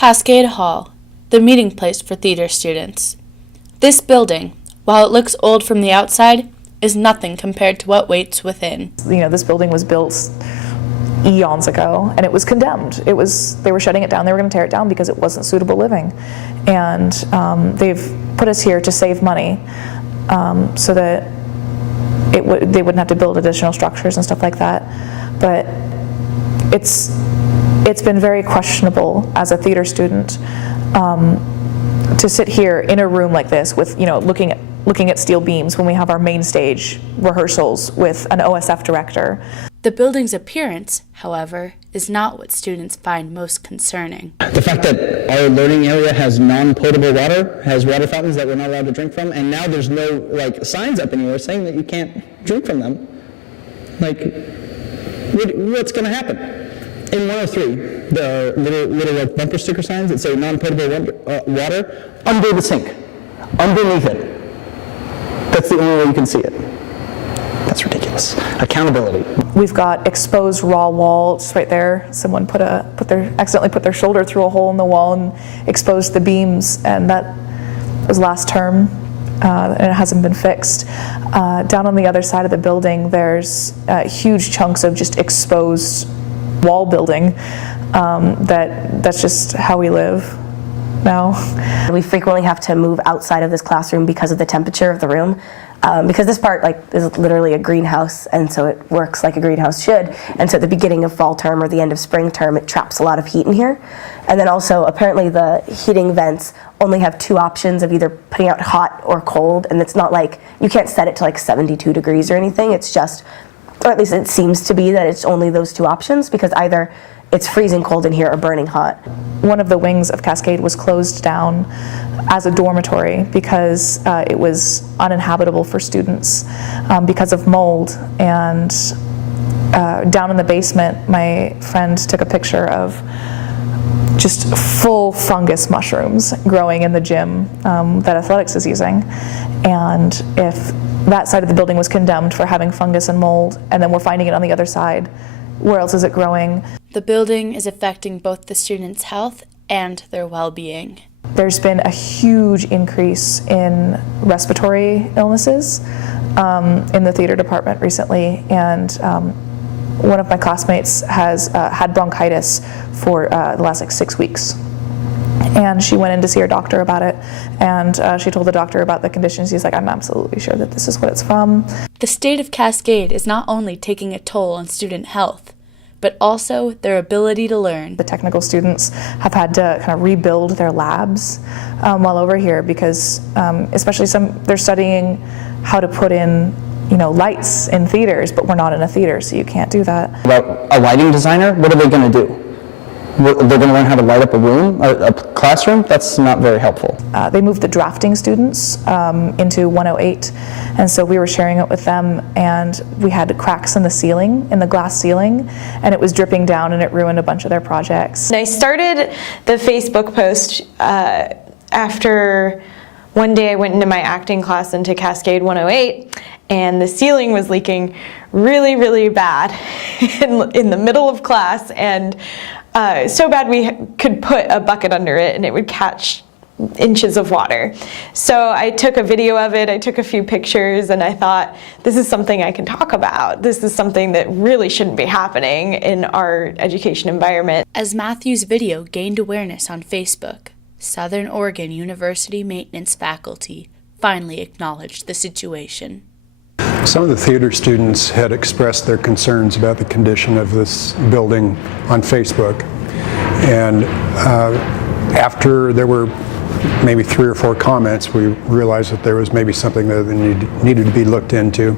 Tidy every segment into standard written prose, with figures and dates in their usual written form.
Cascade Hall, the meeting place for theater students. This building, while it looks old from the outside, is nothing compared to what waits within. This building was built eons ago, and it was condemned. They were shutting it down. They were going to tear it down because it wasn't suitable living. And they've put us here to save money so that they wouldn't have to build additional structures and stuff like that. But it's been very questionable as a theater student to sit here in a room like this with, looking at steel beams when we have our main stage rehearsals with an OSF director. The building's appearance, however, is not what students find most concerning. The fact that our learning area has non-potable water, has water fountains that we're not allowed to drink from, and now there's no signs up anywhere saying that you can't drink from them. What's going to happen? In 103, the little bumper sticker signs that say non-potable water under the sink, underneath it. That's the only way you can see it. That's ridiculous. Accountability. We've got exposed raw wall just right there. Someone accidentally put their shoulder through a hole in the wall and exposed the beams, and that was last term, and it hasn't been fixed. Down on the other side of the building, there's huge chunks of just exposed wall building. That's just how we live now. We frequently have to move outside of this classroom because of the temperature of the room. Because this part is literally a greenhouse, and so it works like a greenhouse should. And so at the beginning of fall term or the end of spring term, it traps a lot of heat in here. And then also, apparently the heating vents only have two options of either putting out hot or cold, and it's not you can't set it to 72 degrees or anything. It's just, or at least it seems to be that it's only those two options, because either it's freezing cold in here or burning hot. One of the wings of Cascade was closed down as a dormitory because it was uninhabitable for students because of mold. And down in the basement, my friend took a picture of just full fungus mushrooms growing in the gym that athletics is using. And if that side of the building was condemned for having fungus and mold, and then we're finding it on the other side, where else is it growing? The building is affecting both the students' health and their well-being. There's been a huge increase in respiratory illnesses in the theater department recently, and one of my classmates has had bronchitis for the last 6 weeks. And she went in to see her doctor about it, and she told the doctor about the conditions. He's like, I'm absolutely sure that this is what it's from. The state of Cascade is not only taking a toll on student health, but also their ability to learn. The technical students have had to kind of rebuild their labs while over here because especially they're studying how to put in lights in theaters, but we're not in a theater, so you can't do that. About a lighting designer, what are they going to do? They're going to learn how to light up a room, a classroom? That's not very helpful. They moved the drafting students into 108, and so we were sharing it with them, and we had cracks in the ceiling, in the glass ceiling, and it was dripping down, and it ruined a bunch of their projects. I started the Facebook post after one day I went into my acting class into Cascade 108, and the ceiling was leaking really, really bad in the middle of class, and so bad we could put a bucket under it and it would catch inches of water. So I took a video of it, I took a few pictures, and I thought, this is something I can talk about. This is something that really shouldn't be happening in our education environment. As Matthew's video gained awareness on Facebook, Southern Oregon University maintenance faculty finally acknowledged the situation. Some of the theater students had expressed their concerns about the condition of this building on Facebook. And after there were maybe 3 or 4 comments, we realized that there was maybe something that needed to be looked into.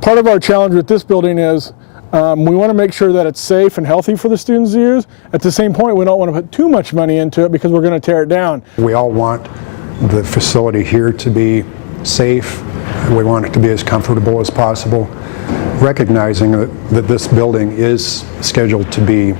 Part of our challenge with this building is we want to make sure that it's safe and healthy for the students to use. At the same point, we don't want to put too much money into it because we're going to tear it down. We all want the facility here to be safe. We want it to be as comfortable as possible, recognizing that this building is scheduled to be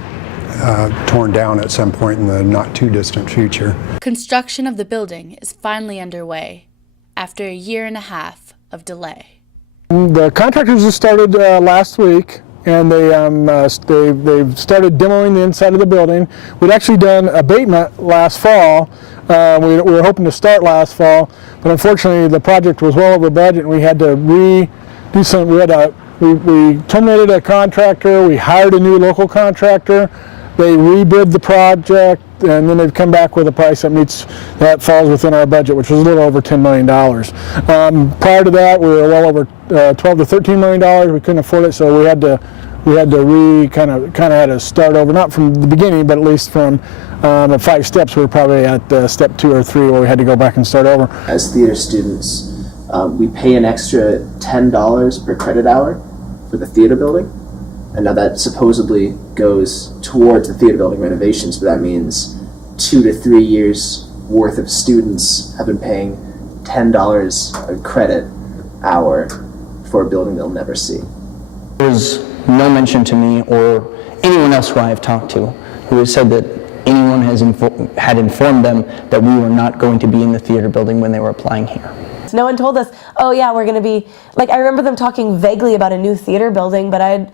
torn down at some point in the not too distant future. Construction of the building is finally underway after a 1.5 years of delay. The contractors just started last week. and they've started demoing the inside of the building. We'd actually done abatement last fall. We were hoping to start last fall, but unfortunately the project was well over budget, and we had to redo some. We terminated a contractor. We hired a new local contractor. They rebid the project, and then they've come back with a price that falls within our budget, which was a little over $10 million. Prior to that, we were well over $12 to $13 million. We couldn't afford it, so we had to kind of had to start over, not from the beginning, but at least from the 5 steps. We were probably at step 2 or 3 where we had to go back and start over. As theater students, we pay an extra $10 per credit hour for the theater building. And now that supposedly goes towards the theater building renovations, but that means 2 to 3 years worth of students have been paying $10 a credit hour for a building they'll never see. There was no mention to me or anyone else who I have talked to who has said that anyone had informed them that we were not going to be in the theater building when they were applying here. No one told us, oh yeah, we're going to be, like, I remember them talking vaguely about a new theater building, but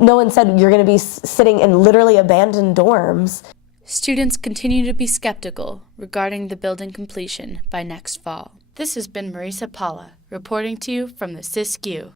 no one said you're going to be sitting in literally abandoned dorms. Students continue to be skeptical regarding the building completion by next fall. This has been Marisa Pala, reporting to you from the SISQ.